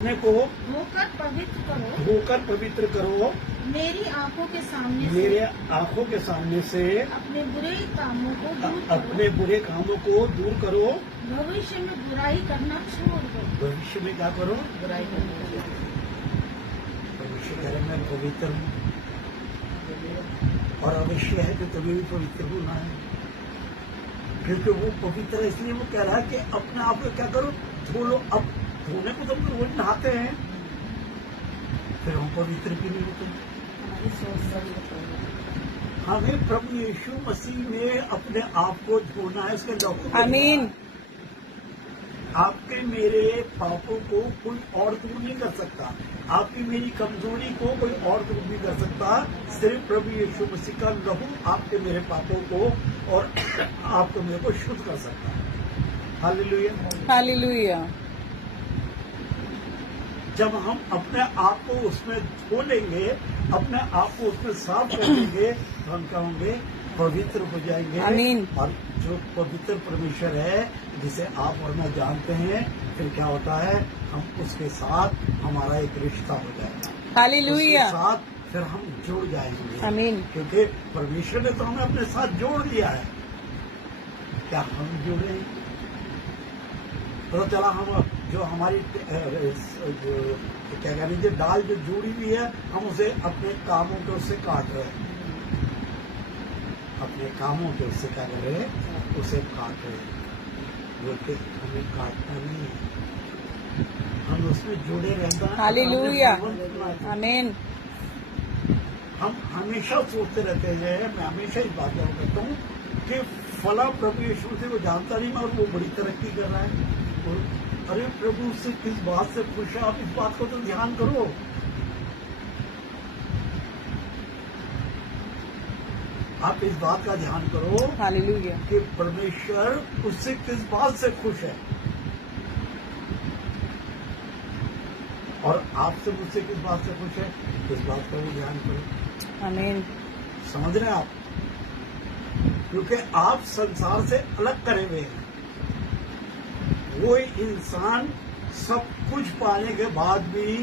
अपने को होकर पवित्र करो मेरी आंखों के सामने मेरे आंखों के सामने से अपने बुरे कामों को दूर अपने बुरे कामों को दूर करो। भविष्य में बुराई करना छोड़ दो। भविष्य में क्या करो? बुराई करना। भविष्य कह रहे मैं पवित्र हूँ और अवश्य है कि तुम्हें भी पवित्र होना है, क्योंकि वो पवित्र है। इसलिए वो कह रहा है कि अपने आप को क्या करो? धो लो। अब धोने को तो हम रोज नहाते हैं, फिर हम पवित्र भी नहीं होते। हमें प्रभु यीशु मसीह में अपने आप को धोना है, उसके लहू। आमीन। आपके मेरे पापों को कोई और दूर नहीं कर सकता, आपकी मेरी कमजोरी को कोई और दूर नहीं कर सकता। सिर्फ प्रभु यीशु मसीह का लहू आपके मेरे पापों को और आपको मेरे को शुद्ध कर सकता है। Hallelujah, hallelujah. जब हम अपने आप को उसमें धो लेंगे, अपने आप को उसमें साफ कर लेंगे, तो हम क्या होंगे? पवित्र हो जाएंगे। आमीन। और जो पवित्र परमेश्वर है, जिसे आप और मैं जानते हैं, फिर क्या होता है? हम उसके साथ हमारा एक रिश्ता हो जाएगा। हालेलुया। उसके साथ फिर हम जुड़ जाएंगे। आमीन। क्योंकि परमेश्वर ने तो हमें अपने साथ जोड़ दिया है। क्या हम जुड़े हैं? तो चला हम जो हमारी जो क्या कह लीजिए डाल जो जुड़ी हुई है, हम उसे अपने कामों के उससे काट रहे हैं। अपने कामों के उससे क्या कर रहे हैं? उसे काट रहे हैं। बोलते हमें काटना नहीं है, हम उसमें जुड़े रहना है। हालेलुया। आमीन। हम हमेशा सोचते रहते हैं, मैं हमेशा इस बात को कहता हूँ कि फला प्रभु यीशु से वो जानता नहीं और वो बड़ी तरक्की कर रहा है। अरे प्रभु से किस बात से खुश है? आप इस बात को तो ध्यान करो। आप इस बात का ध्यान करो हालेलुया। कि परमेश्वर उससे किस बात से खुश है और आपसे मुझसे किस बात से खुश है, इस बात का भी ध्यान करो। आमीन। समझ रहे हैं आप? क्योंकि आप संसार से अलग करे हुए हैं। कोई इंसान सब कुछ पाने के बाद भी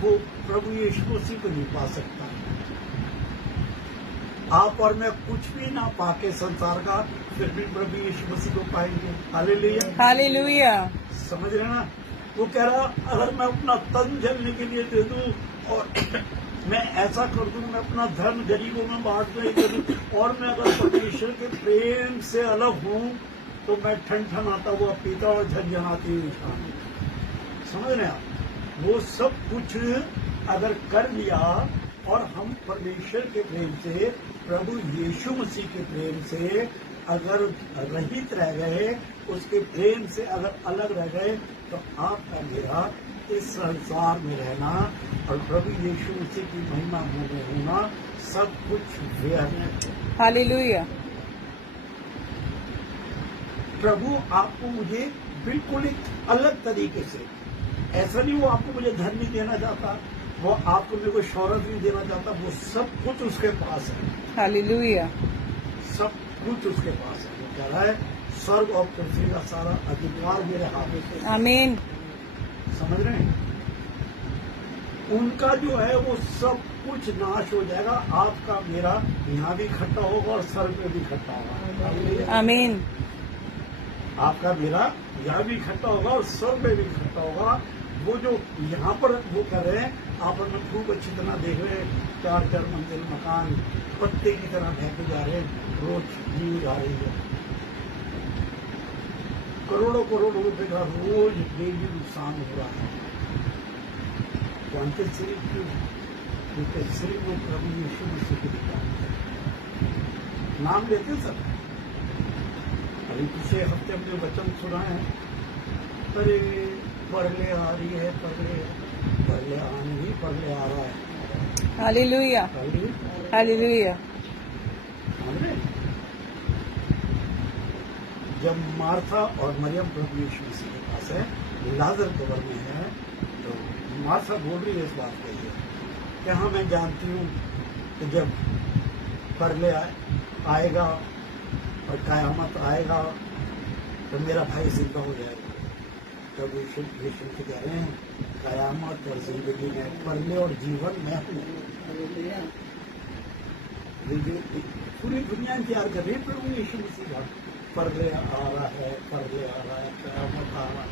वो प्रभु यीशु मसीह को नहीं पा सकता। आप और मैं कुछ भी ना पाके संसार का, फिर भी प्रभु यीशु मसीह को पाएंगे। Hallelujah, hallelujah. समझ रहे ना? वो कह रहा अगर मैं अपना तन जलने के लिए दे दूं और मैं ऐसा कर दूं, मैं अपना धन गरीबों में बांट दूं, और मैं अगर परमेश्वर के प्रेम से अलग हूं तो मैं ठन आता हुआ पीता और झंझनाती इंसान। समझ रहे हैं आप? वो सब कुछ अगर कर लिया और हम परमेश्वर के प्रेम से, प्रभु यीशु मसीह के प्रेम से अगर रहित रह गए, उसके प्रेम से अगर अलग रह गए, तो आपका मेरा इस संसार में रहना और प्रभु यीशु मसीह की महिमा में होना सब कुछ व्यर्थ है। हालेलुया। प्रभु आपको मुझे बिल्कुल एक अलग तरीके से, ऐसा नहीं वो आपको मुझे धन नहीं देना चाहता, वो आपको मेरे को शौहरत नहीं देना चाहता, वो सब कुछ उसके पास है। हालेलुया। सब कुछ उसके पास है। वो कह रहा है स्वर्ग और पृथ्वी का सारा अधिकार मेरे हाथ में है। आमीन। समझ रहे हैं? उनका जो है वो सब कुछ नाश हो जाएगा। आपका मेरा यहाँ भी इकट्ठा होगा और स्वर्ग में भी इकट्ठा होगा। आमीन। आपका मेरा यहाँ भी इकट्ठा होगा और स्वर्ग में भी इकट्ठा होगा। वो जो यहाँ पर वो कर रहे हैं, आप हमें खूब अच्छी तरह देख रहे हैं, 4-4 मंजिल मकान पत्ते की तरह फेंके जा रहे हैं, रोज न्यूज आ रही है। करोड़ों करोड़ रुपए का रोज डेली नुकसान हो रहा है। जानते सिर्फ क्यों? क्योंकि सिर्फ वो प्रभु यीशु मसीह के नाम लेते सब। अभी पिछले हफ्ते हमने वचन सुना है, अरे परले आ रही है, परले आ नहीं, परले आ रहा है। हालेलुया। हालेलुया। जब मार्था और मरियम प्रभु यीशु मसीह के पास है, लाजर कब्र में है, तो मार्था बोल रही है इस बात के लिए कि हाँ मैं जानती हूँ कि जब परले आएगा और कयामत आएगा तो मेरा भाई जिंदा हो जाएगा। तब यीशु कह रहे हैं कयामत और जिंदगी में परले और जीवन में हूँ। पूरी दुनिया इंतजार कर रही है प्रभु यीशु मसीह का। परले आ रहा है, परले आ रहा है, कयामत आ रहा है।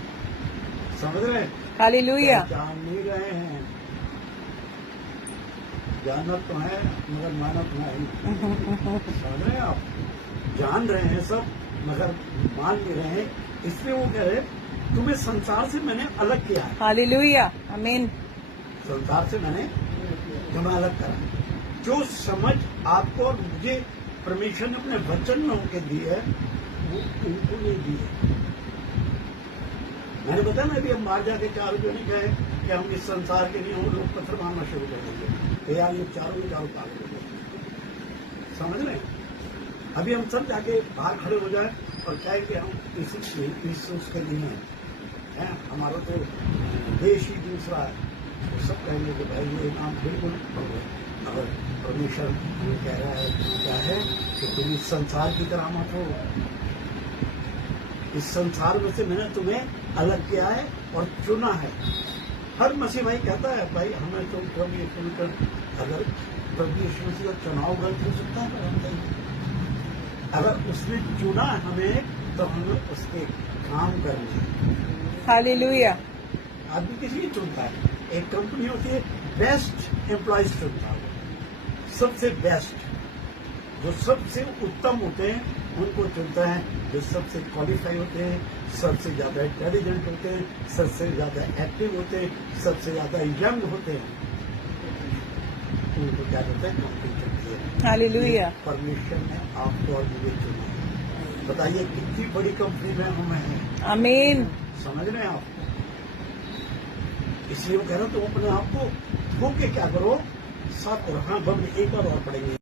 समझ रहे हैं? हालेलुया जान नहीं रहे हैं, जानत तो है मगर मानत नहीं। समझ रहे हैं आप? जान रहे हैं सब मगर मान नहीं रहे हैं। इसलिए वो कह रहे तुम्हें संसार से मैंने अलग किया है। हालेलुया आमीन संसार से मैंने तुम्हें अलग करा। जो समझ आपको और मुझे परमेश्वर ने अपने वचन में होकर दी है वो उनको नहीं दी है। मैंने बताया ना, अभी हम बाहर जाके चारों जो नहीं कहे कि हम इस संसार के नहीं, हम लोग पत्थर मारना शुरू कर देंगे तो यार ये चारों के चारों पागल हो गए। समझ रहे हैं? अभी हम सब जाके बाहर खड़े हो जाए और क्या है कि हम इस उसके लिए हैं, हमारा तो देश ही दूसरा है। तो सब कहेंगे कि भाई ये नाम बिल्कुल अगर परमेश्वर ये कह रहा है क्या है कि तुम इस संसार की तरह मत हो। इस संसार में से मैंने तुम्हें अलग किया है और चुना है। हर मसीह भाई कहता है भाई हमें तो प्रभु यीशु कर, अगर प्रभु यीशु मसीह का चुनाव गलत हो सकता है, अगर उसने चुना हमें तो हमें उसके काम करने हैं। हालेलुया आदमी किसी की चुनता है। एक कंपनी होती है बेस्ट एम्प्लॉयज चुनता है, सबसे बेस्ट जो सबसे उत्तम होते हैं उनको चुनता है, जो सबसे क्वालिफाई होते हैं, सबसे ज्यादा इंटेलिजेंट होते हैं, सबसे ज्यादा एक्टिव होते हैं, सबसे ज्यादा यंग होते हैं, उनको क्या करते हैं कंपनी चुनती है। हालेलुया परमेश्वर ने आपको और मुझे चुना है। बताइए कितनी बड़ी कंपनी में हम हैं। आमीन समझ रहे हैं आप? इसलिए वो कह रहे हो तुम अपने आप को धो के क्या करो, साफ करो। हाँ बब एक बार और पढ़ेंगे।